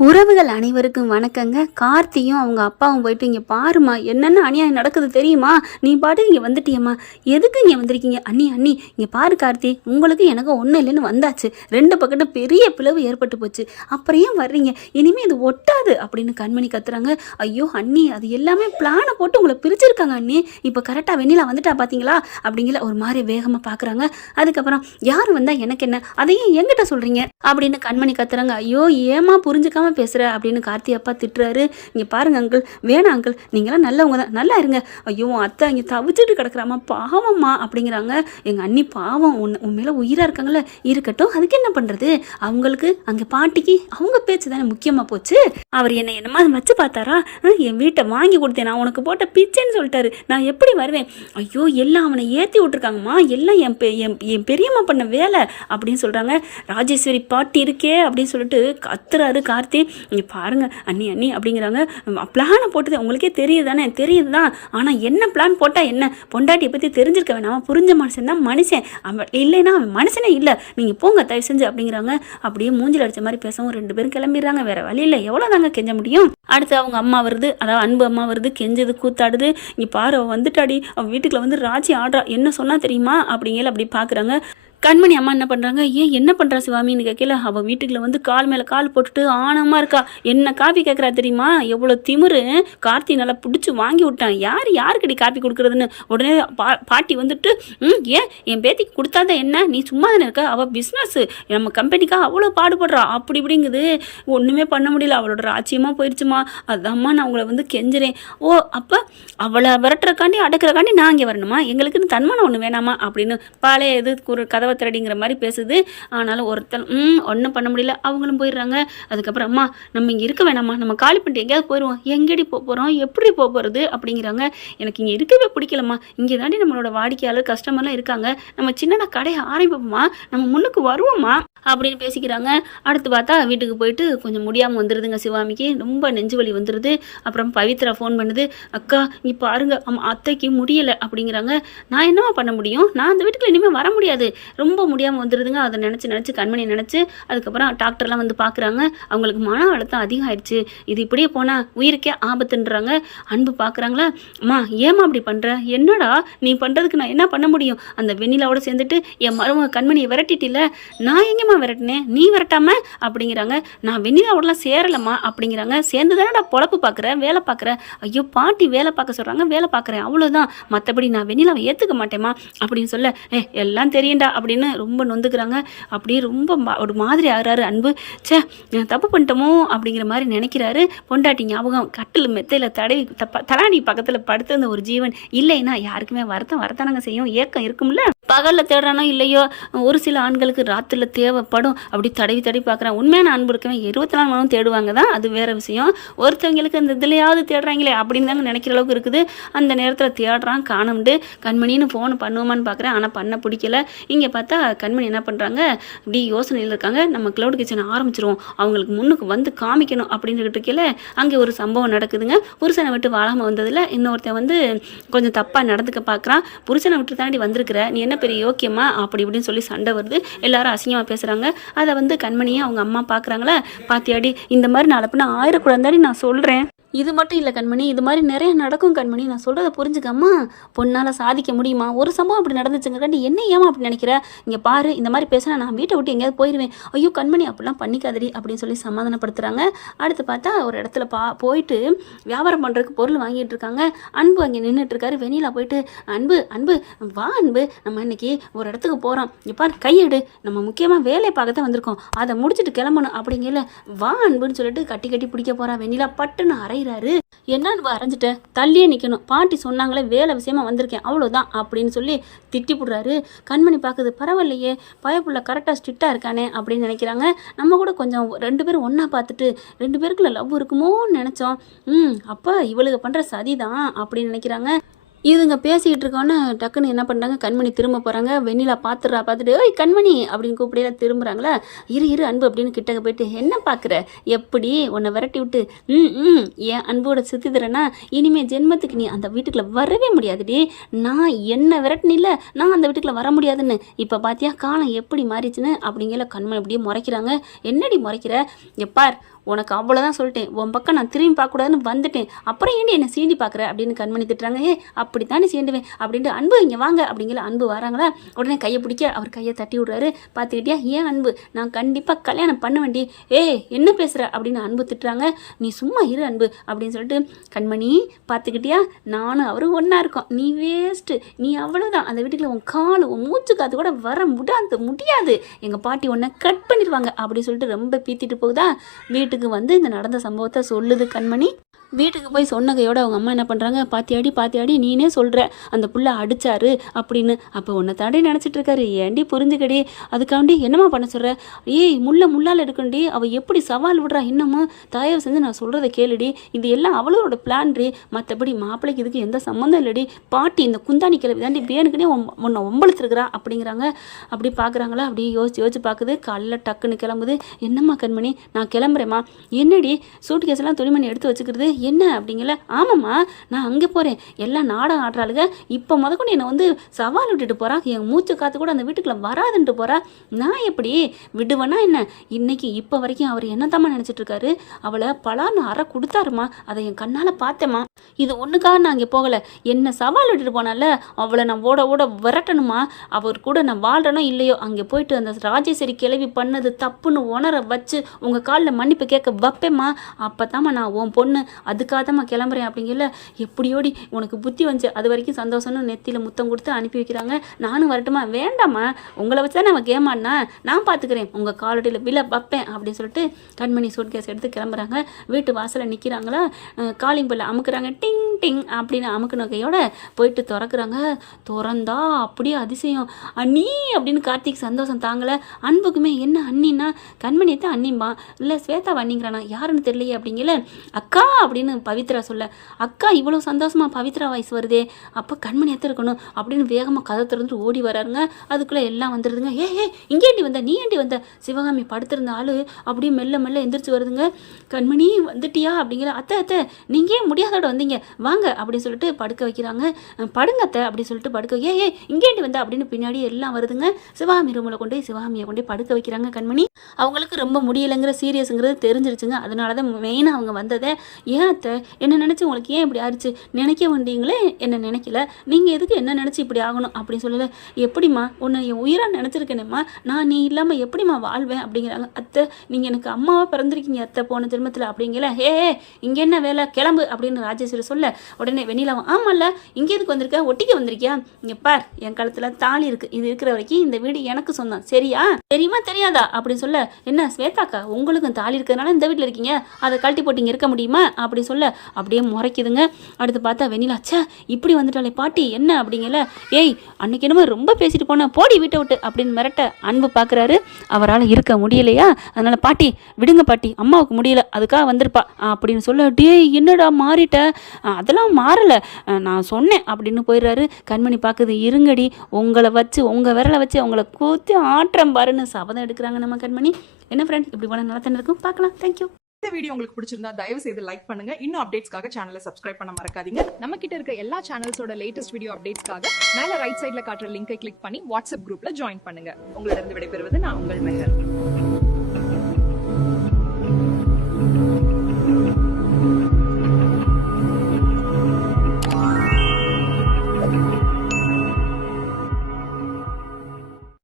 உறவுகள் அனைவருக்கும் வணக்கங்க. கார்த்தியும் அவங்க அப்பாவும் போயிட்டு, இங்கே பாருமா என்னென்ன அநியாயம் நடக்குது தெரியுமா, நீ பாட்டு இங்கே வந்துட்டியம்மா, எதுக்கு இங்கே வந்திருக்கீங்க, அண்ணி அண்ணி இங்கே பாரு கார்த்தி, உங்களுக்கு எனக்கு ஒன்றும் இல்லைன்னு வந்தாச்சு, ரெண்டு பக்கட்டும் பெரிய பிளவு ஏற்பட்டு போச்சு, அப்புறம் ஏன் வர்றீங்க, இனிமேல் இது ஒட்டாது அப்படின்னு கண்மணி கத்துறாங்க. ஐயோ அண்ணி, அது எல்லாமே பிளானை போட்டு உங்களை பிரிச்சிருக்காங்க அண்ணி, இப்போ கரெக்டாக வெண்ணிலா வந்துட்டா பார்த்தீங்களா அப்படிங்கிற ஒரு மாதிரி வேகமாக பார்க்குறாங்க. அதுக்கப்புறம் யார் வந்தால் எனக்கு என்ன, அதையும் என்கிட்ட சொல்கிறீங்க அப்படின்னு கண்மணி கத்துறாங்க. ஐயோ ஏமா புரிஞ்சுக்காம பேசுகிற அப்படின்னு கார்த்தி அப்பா திட்டுறாரு. இங்கே பாருங்க அங்கிள், வேணாம் அங்கிள், நீங்களாம் நல்லவங்க தான், நல்லா இருங்க. ஐயோ அத்தை இங்கே தவிச்சிட்டு கிடக்குறாமா, பாவம்மா அப்படிங்கிறாங்க. எங்கள் அண்ணி பாவம், உன் மேலே உயிராக இருக்காங்களே, இருக்கட்டும், அதுக்கு என்ன பண்ணுறது, அவங்களுக்கு அங்கே பாட்டிக்கு அவங்க பேச்சு தானே முக்கியமாக போச்சு. அவர் என்னமா வச்சு பார்த்தாரா, என் வீட்டை வாங்கி கொடுத்தேன், நான் உனக்கு போட்ட பிச்சைன்னு சொல்லிட்டாரு, நான் எப்படி வருவேன், ஐயோ எல்லாம் அவனை ஏற்றி விட்டுருக்காங்கம்மா, எல்லாம் என் பெரியம்மா பண்ண வேலை அப்படின்னு சொல்கிறாங்க. ராஜேஸ்வரி பாட்டி இருக்கே அப்படின்னு சொல்லிட்டு கத்துறாரு கார்த்தி. இங்கே பாருங்க அண்ணி அண்ணி அப்படிங்கிறாங்க. பிளானை போட்டது உங்களுக்கே தெரியுது தானே, தெரியுது தான், ஆனால் என்ன பிளான் போட்டால் என்ன, பொண்டாட்டியை பற்றி தெரிஞ்சிருக்க வேணாமா, புரிஞ்ச மனுஷன் தான் மனுஷன், அவன் இல்லைன்னா அவன் மனுஷனே இல்லை, நீங்கள் போங்க தயவு செஞ்சு அப்படிங்கிறாங்க. அப்படியே மூஞ்சில் அடித்த மாதிரி பேசவும் ரெண்டு பேரும் கிளம்பிடுறாங்க. வேற வழி இல்லை, எவ்வளோ தாங்க கெஞ்ச முடியும். அடுத்து அவங்க அம்மா வருது, அதாவது அன்பு அம்மா வருது, கெஞ்சது கூத்தாடுது. இங்கே பாரு அவள் வந்துட்டாடி, அவள் வீட்டுக்குள்ள வந்து ராஜி ஆடுறா, என்ன சொன்னா தெரியுமா அப்படிங்கிற அப்படி பார்க்குறாங்க. கண்மணி அம்மா என்ன பண்ணுறாங்க, ஏன் என்ன பண்ணுறா சிவாமின்னு கேட்கல, அவள் வீட்டுக்குள்ள வந்து கால் மேலே கால் போட்டுட்டு ஆனமாக இருக்கா, என்ன காப்பி கேட்குறா தெரியுமா, எவ்வளோ திமிரு, கார்த்தி நல்லா பிடிச்சி வாங்கி விட்டான், யாருக்கடி காப்பி கொடுக்குறதுன்னு. உடனே பாட்டி வந்துட்டு, ஏன் என் பேத்திக்கு கொடுத்தாதான் என்ன, நீ சும்மா தானே இருக்க, அவள் பிஸ்னஸ்ஸு நம்ம கம்பெனிக்காக அவ்வளோ பாடுபடுறா அப்படி இப்படிங்குது, ஒன்றுமே பண்ண முடியல, அவளோட ராச்சியமாக போயிடுச்சுமா, அதாம்மா நான் உங்களை வந்து கெஞ்சுறேன். ஓ அப்போ அவளை விரட்டுறக்காண்டி அடக்கிறக்காண்டி நான் இங்கே வரணுமா, எங்களுக்குன்னு தன்மானம் ஒன்று வேணாமா அப்படின்னு பாலே எது ஒரு கதவை திரடிங்கிற மாதிரி பேசுது. ஆனாலும் ஒருத்தன் ஒன்றும் பண்ண முடியல, அவங்களும் போயிடுறாங்க. அதுக்கப்புறம் அம்மா நம்ம இங்கே இருக்க வேணாம்மா, நம்ம காலி பண்ணிட்டு எங்கேயாவது போயிடுவோம், எங்கேடி போகிறோம், எப்படி போகிறது அப்படிங்கிறாங்க. எனக்கு இங்கே இருக்கவே பிடிக்கலம்மா, இங்கே தாண்டி நம்மளோட வாடிக்கையாளர் கஸ்டமர்லாம் இருக்காங்க, நம்ம சின்ன கடையை ஆரம்பிப்போம்மா, நம்ம முன்னுக்கு வருவோம்மா அப்படின்னு பேசிக்கிறாங்க. அடுத்து பார்த்தா வீட்டுக்கு போயிட்டு கொஞ்சம் முடியாமல் வந்துடுதுங்க சிவாமிக்கு, ரொம்ப நெஞ்சு வலி வந்துடுது. அப்புறம் பவித்ரா ஃபோன் பண்ணுது, அக்கா இங்கே பாருங்க அத்தைக்கு முடியலை அப்படிங்கிறாங்க. நான் என்னவா பண்ண முடியும், நான் அந்த வீட்டுக்குள்ள இனிமேல் வர முடியாது, ரொம்ப முடியாமல் வந்துடுதுங்க. அதை நினச்சி கண்மணி நினச்சி அதுக்கப்புறம் டாக்டர்லாம் வந்து பார்க்குறாங்க. அவங்களுக்கு மன அழுத்தம் அதிகம் ஆயிடுச்சு, இது இப்படியே போனால் உயிருக்கே ஆபத்துன்றாங்க. அன்பு பார்க்குறாங்களா, அம்மா ஏமா அப்படி பண்ணுற, என்னடா நீ பண்ணுறதுக்கு நான் என்ன பண்ண முடியும், அந்த வெண்ணிலாவோட சேர்ந்துட்டு என் மருமக கண்மணியை விரட்டிட்டில்ல, நான் எங்கேம்மா விரட்டினேன், நீ விரட்டாம அப்படிங்கிறாங்க. நான் வெண்ணிலாவோடலாம் சேரலம்மா அப்படிங்கிறாங்க. சேர்ந்து தானடா பொழப்பு பார்க்குறேன், வேலை பார்க்குறேன், ஐயோ பாட்டி வேலை பார்க்க சொல்கிறாங்க, வேலை பார்க்குறேன், அவ்வளோதான், மற்றபடி நான் வெண்ணிலாவை ஏற்றுக்க மாட்டேம்மா அப்படின்னு சொல்ல, எல்லாம் தெரியும்டா அப்படின்னு ரொம்ப நொந்துக்கிறாங்க. அப்படியே ரொம்ப ஒரு மாதிரி ஆகிறாரு அன்பு. தப்பு பண்ணிட்டோமோ அப்படிங்கிற மாதிரி நினைக்கிறாரு. பொண்டாட்டி ஞாபகம் கட்டில் மெத்தையில் தடவி தலாணி பக்கத்தில் படுத்திருந்த ஒரு ஜீவன் இல்லைன்னா யாருக்குமே வரத்தானங்க செய்யும், ஏக்கம் இருக்கும்ல. பகலில் தேடுறானோ இல்லையோ, ஒரு சில ஆண்களுக்கு ராத்திரில் தேவைப்படும், அப்படி தடவி பார்க்குறான். உண்மையான அன்பு இருக்கவன் 24 மணி நேரம் தேடுவாங்க தான், அது வேறு விஷயம். ஒருத்தவங்களுக்கு அந்த இதுலையாவது தேடுறாங்களே அப்படின்னு தாங்க நினைக்கிற அளவுக்கு இருக்குது. அந்த நேரத்தில் தேடுறான், காணமுண்டு. கண்மணின்னு ஃபோன் பண்ணுவோமான்னு பார்க்குறேன், ஆனால் பண்ண பிடிக்கல. இங்கே பார்த்தா கண்மணி என்ன பண்ணுறாங்க, இப்படி யோசனையில் இருக்காங்க, நம்ம க்ளவுட் கிச்சனை ஆரம்பிச்சிருவோம், அவங்களுக்கு முன்னுக்கு வந்து காமிக்கணும் அப்படின்னு இருக்கல. அங்கே ஒரு சம்பவம் நடக்குதுங்க. புருஷனை விட்டு வாழாமல் வந்ததில் இன்னொருத்தன் வந்து கொஞ்சம் தப்பாக நடந்துக்க பார்க்குறான். புருஷனை விட்டு தாண்டி வந்திருக்கிற நீ என்ன பெரிய யோக்கியமா அப்படி இப்படின்னு சொல்லி சண்டை வருது. எல்லாரும் அசிங்கமாக பேசுகிறாங்க. அதை வந்து கண்மணியை அவங்க அம்மா பார்க்குறாங்களா, பாத்தியாடி இந்த மாதிரி நாளப்பினா ஆயிரக்கூடாதாடி நான் சொல்கிறேன், இது மட்டும் இல்லை கண்மணி, இது மாதிரி நிறைய நடக்கும் கண்மணி, நான் சொல்கிறத புரிஞ்சுக்கம்மா, பொண்ணால் சாதிக்க முடியுமா, ஒரு சம்பவம் அப்படி நடந்துச்சுங்காண்டி என்ன ஏமா அப்படி நினைக்கிற, இங்கே பாரு இந்த மாதிரி பேசினா நான் வீட்டை விட்டு எங்கேயாவது போயிடுவேன், ஐயோ கண்மணி அப்படிலாம் பண்ணிக்காதடி அப்படின்னு சொல்லி சமாதானப்படுத்துகிறாங்க. அடுத்து பார்த்தா ஒரு இடத்துல போயிட்டு வியாபாரம் பண்ணுறதுக்கு பொருள் வாங்கிட்டு இருக்காங்க. அன்பு அங்கே நின்றுட்டு இருக்காரு. வெண்ணிலா போயிட்டு, அன்பு அன்பு வா அன்பு, நம்ம இன்னைக்கு ஒரு இடத்துக்கு போகிறோம், இங்கே பாரு கையெடு, நம்ம முக்கியமாக வேலையை பார்க்க தான் வந்திருக்கோம், அதை முடிச்சுட்டு கிளம்பணும் அப்படிங்கல, வா அன்புன்னு சொல்லிட்டு கட்டி பிடிக்க போகிறா. வெண்ணிலா பட்டுன்னு அரை என்னன்னு அரைஞ்சிட்ட, தள்ளியே நிற்கணும், பாட்டி சொன்னாங்களே வேலை விஷயமா வந்திருக்கேன் அவ்வளோதான் அப்படின்னு சொல்லி திட்டி போடுறாரு. கண்மணி பார்க்குது, பரவாயில்லையே பயப்புள்ள கரெக்டாக ஸ்ட்ரிக்டாக இருக்கானே அப்படின்னு நினைக்கிறாங்க. நம்ம கூட கொஞ்சம் ரெண்டு பேரும் ஒன்றா பார்த்துட்டு ரெண்டு பேருக்குள்ள லவ் இருக்குமோன்னு நினச்சோம், அப்போ இவளுக்கு பண்ணுற சதி தான் அப்படின்னு நினைக்கிறாங்க. இதுங்க பேசிக்கிட்டு இருக்கோன்னே டக்குன்னு என்ன பண்ணுறாங்க, கண்மணி திரும்ப போகிறாங்க. வெண்ணிலா பார்த்துட்டு ஓய் கண்மணி அப்படின்னு கூப்பிடையில திரும்புகிறாங்களா. இரு அன்பு அப்படின்னு கிட்டக்க போயிட்டு என்ன பார்க்குற, எப்படி உன்னை விரட்டி விட்டு என் அன்போட சுத்திதுறேன்னா இனிமேல் ஜென்மத்துக்கு நீ அந்த வீட்டுக்குள்ளே வரவே முடியாதுடி. நான் என்ன விரட்டினில்ல, நான் அந்த வீட்டுக்குள்ளே வர முடியாதுன்னு இப்போ பார்த்தியா காலம் எப்படி மாறிச்சுன்னு அப்படிங்கிற கண்மணி அப்படியே முறைக்கிறாங்க. என்னடி முறைக்கிற, எப்பார் உனக்கு அவ்வளோதான் சொல்லிட்டேன், உன் பக்கம் நான் திரும்பி பார்க்கக்கூடாதுன்னு வந்துட்டேன், அப்புறம் ஏண்டி என்னை சீண்டி பார்க்குற அப்படின்னு கண்மணி திட்டுறாங்க. அப்படி தானே சீண்டுவேன் அப்படின்ட்டு அன்பு இங்கே வாங்க அப்படிங்கிற அன்பு வராங்களா. உடனே கையை பிடிக்க அவர் கையை தட்டி விடுறாரு. பார்த்துக்கிட்டியா ஏன் அன்பு, நான் கண்டிப்பாக கல்யாணம் பண்ண வேண்டி என்ன பேசுகிற அப்படின்னு அன்பு திட்டுறாங்க. நீ சும்மா இரு அன்பு அப்படின்னு சொல்லிட்டு கண்மணி பார்த்துக்கிட்டியா நானும் அவரும் ஒன்றா இருக்கோம், நீ வேஸ்ட்டு, நீ அவ்வளோதான், அந்த வீட்டுக்குள்ள உன் கால் உன் மூச்சு காத்து கூட வர முடியாது, எங்கள் பாட்டி உன்னை கட் பண்ணிடுவாங்க அப்படின்னு சொல்லிட்டு ரொம்ப பீத்திட்டு போகுதா. வீட்டுக்கு வந்து இந்த நடந்த சம்பவத்தை சொல்லுது கண்மணி. வீட்டுக்கு போய் சொன்ன கையோட அவங்க அம்மா என்ன பண்ணுறாங்க, பாத்தியாடி நீனே சொல்கிற அந்த புள்ள அடித்தாரு அப்படின்னு. அப்போ உன்னை தாண்டி நினச்சிட்டு இருக்காரு, ஏண்டி புரிஞ்சுக்கடி, அதுக்காண்டி என்னம்மா பண்ண சொல்கிற, ஏய் முள்ளால் எடுக்கண்டி, அவள் எப்படி சவால் விடுறா, இன்னமும் தயவு செஞ்சு நான் சொல்கிறத கேளுடி, இது எல்லாம் அவளோட பிளான்ரி, மற்றபடி மாப்பிள்ளைக்கு இதுக்கு எந்த சம்மந்தம் இல்லடி, பாட்டி இந்த குந்தாணி கிளவி தாண்டி வேணுக்குனே உன்னை ஒம்பளுத்துருக்குறா அப்படிங்கிறாங்க. அப்படி பார்க்குறாங்களா, அப்படி யோசிச்சு பார்க்குது. காலைல டக்குன்னு கிளம்புது. என்னம்மா கண்மணி நான் கிளம்புறேம்மா, என்னடி சூட் கேஸெல்லாம் துணிமணி எடுத்து வச்சுக்கிறது என்ன அப்படிங்கல. ஆமாம்மா நான் அங்கே போகிறேன், எல்லாம் நாடகம் ஆடுறாளுங்க, இப்போ முதற்கொண்டு என்னை வந்து சவால் விட்டுட்டு போகிறா, என் மூச்சு காற்று கூட அந்த வீட்டுக்குள்ளே வராதுன்ட்டு போகிறா, நான் எப்படி விடுவேனா என்ன, இன்னைக்கு இப்போ வரைக்கும் அவர் என்னத்தாம்மா நினச்சிட்டு இருக்காரு, அவளை பலான்னு அறை கொடுத்தாருமா, அதை என் கண்ணால் பார்த்தேம்மா, இது ஒன்றுக்காக நான் அங்கே போகலை, என்னை சவால் விட்டுட்டு போனால அவளை நான் ஓட விரட்டணுமா, அவர் கூட நான் வாழ்கிறனோ இல்லையோ அங்கே போயிட்டு அந்த ராஜேஸ்வரி கிளவி பண்ணது தப்புன்னு உணர வச்சு உங்கள் காலில் மன்னிப்பு கேட்க வைப்பேம்மா, அப்போ தாம்மா நான் உன் பொண்ணு, அதுக்காக தான் கிளம்புறேன் அப்படிங்கல. எப்படியோடி உனக்கு புத்தி வந்துச்சு, அது வரைக்கும் சந்தோஷம்னு நெத்தியில் முத்தம் கொடுத்து அனுப்பி வைக்கிறாங்க. நானும் வரட்டுமா, வேண்டாம்மா உங்களை வச்சு தான் நம்ம கேமாண்ணா, நான் பார்த்துக்கிறேன், உங்கள் காலடியில் விழ வைப்பேன் அப்படின்னு சொல்லிட்டு கண்மணி சூட் கேஸ் எடுத்து கிளம்புறாங்க. வீட்டு வாசலில் நிற்கிறாங்களா, காலிங் பெல்ல அமுக்குறாங்க, டிங் டிங் அப்படின்னு அமுக்குன கையோட போயிட்டு திறக்குறாங்க. திறந்தா அப்படியே அதிசயம், அண்ணி அப்படின்னு கார்த்திக் சந்தோஷம் தாங்கலை. அன்புக்குமே என்ன அண்ணின்னா கண்மணியை தான் அண்ணிம்பா, இல்லை ஸ்வேதா அண்ணிங்கிறானா யாருன்னு தெரியலையே அப்படிங்கல. அக்கா அப்படின்னு பவித்ரா சொல்ல, அக்கா இவ்வளோ சந்தோஷமா பவித்ரா வாய்ஸ் வருதே, அப்போ கண்மணி எத்த இருக்கணும் அப்படின்னு வேகமாக கதை திறந்து ஓடி வராருங்க. அதுக்குள்ளே எல்லாம் வந்துடுதுங்க. இங்கேண்டி வந்த, நீ ஏண்டி வந்த, சிவகாமி படுத்திருந்த ஆளு அப்படியே மெல்ல எந்திரிச்சு வருதுங்க. கண்மணி வந்துட்டியா அப்படிங்கிற. அத்தை நீங்கள் ஏன் முடியாதோட வந்தீங்க, வாங்க அப்படின்னு சொல்லிட்டு படுக்க வைக்கிறாங்க. படுங்க அத்தை அப்படின்னு சொல்லிட்டு படுக்க இங்கேண்டி வந்த அப்படின்னு பின்னாடி எல்லாம் வருதுங்க. சிவகாமி ரூமில் கொண்டு போய் சிவகாமியை கொண்டு படுக்க வைக்கிறாங்க. கண்மணி அவங்களுக்கு ரொம்ப முடியலைங்கிற சீரியஸுங்கிறது தெரிஞ்சிருச்சுங்க. அதனால தான் மெயினாக அவங்க வந்ததை. ஏன் அத்தை என்ன நினச்சி உங்களுக்கு ஏன் இப்படி ஆயிடுச்சு, நினைக்க வேண்டிங்களே என்ன நினைக்கல, நீங்கள் எதுக்கு என்ன நினச்சி இப்படி ஆகணும் அப்படின்னு சொல்லலை. எப்படிம்மா உன்னை என் உயிராக நினச்சிருக்கேனேம்மா, நான் நீ இல்லாமல் எப்படிம்மா வாழ்வேன் அப்படிங்கிறாங்க. அத்தை நீங்கள் எனக்கு அம்மாவாக பிறந்திருக்கீங்க அத்தை போன ஜென்மத்தில் அப்படிங்கல. இங்கே என்ன வேலை, கிளம்பு அப்படின்னு ராஜேஸ்வரி சொல்ல, உடனே வெண்ணிலாவும் ஆமாம்ல இங்கே எதுக்கு வந்திருக்க, ஒட்டிக்க வந்திருக்கியா, இங்கே பார் என் கழுத்தில் தாலி இருக்குது, இது இருக்கிற வரைக்கும் இந்த வீடு எனக்கு சொந்தம், சரியா, தெரியுமா தெரியாதா அப்படின்னு சொல்ல. என்ன ஸ்வேதாக்கா உங்களுக்கும் தாலி இருக்கிறதுனால இந்த வீட்டில் இருக்கீங்க, அதை கழட்டி போட்டு இங்கே இருக்க முடியுமா அப்படி சொல்ல அப்படியே முறைக்குதுங்க. அடுத்து பார்த்தா வெண்ணிலா, ச்சே இப்படி வந்துட்டாலே பாட்டி என்ன அப்படிங்கல. அன்னைக்கு என்னமோ ரொம்ப பேசிட்டு போன, போடி வீட்டை விட்டு அப்படின்னு மிரட்ட அன்பு பார்க்குறாரு. அவரால் இருக்க முடியலையா, அதனால பாட்டி விடுங்க பாட்டி, அம்மாவுக்கு முடியல அதுக்காக வந்திருப்பா அப்படின்னு சொல்ல. என்னடா மாறிட்ட, அதெல்லாம் மாறலை நான் சொன்னேன் அப்படின்னு போயிடுறாரு. கண்மணி பார்க்குது, இருங்கடி உங்களை வச்சு உங்கள் விரலை வச்சு அவங்கள கூத்தி ஆற்றம் பாருன்னு சபதம் எடுக்கிறாங்க நம்ம கண்மணி. என்ன ஃப்ரெண்ட் இப்படி போனால் நல்லா தானே இருக்கும், பார்க்கலாம். தேங்க்யூ. இந்த வீடியோ உங்களுக்கு பிடிச்சிருந்தா தயவு செய்து லைக் பண்ணுங்க. இன்னும் அப்டேட்ஸ்க்காக சேனலை சப்ஸ்கிரைப் பண்ண மறக்காதீங்க. நம்ம கிட்ட இருக்க எல்லா சேனல்ஸோட லேட்டஸ்ட் வீடியோ அப்டேட்ஸ்க்காக மேல ரைட் சைடுல காட்டுற லிங்கை கிளிக் பண்ணி வாட்ஸ்அப் குரூப்ல ஜாயின் பண்ணுங்க. உங்களிடம் விடைபெறுவது நான் உங்கள் மெஹர்.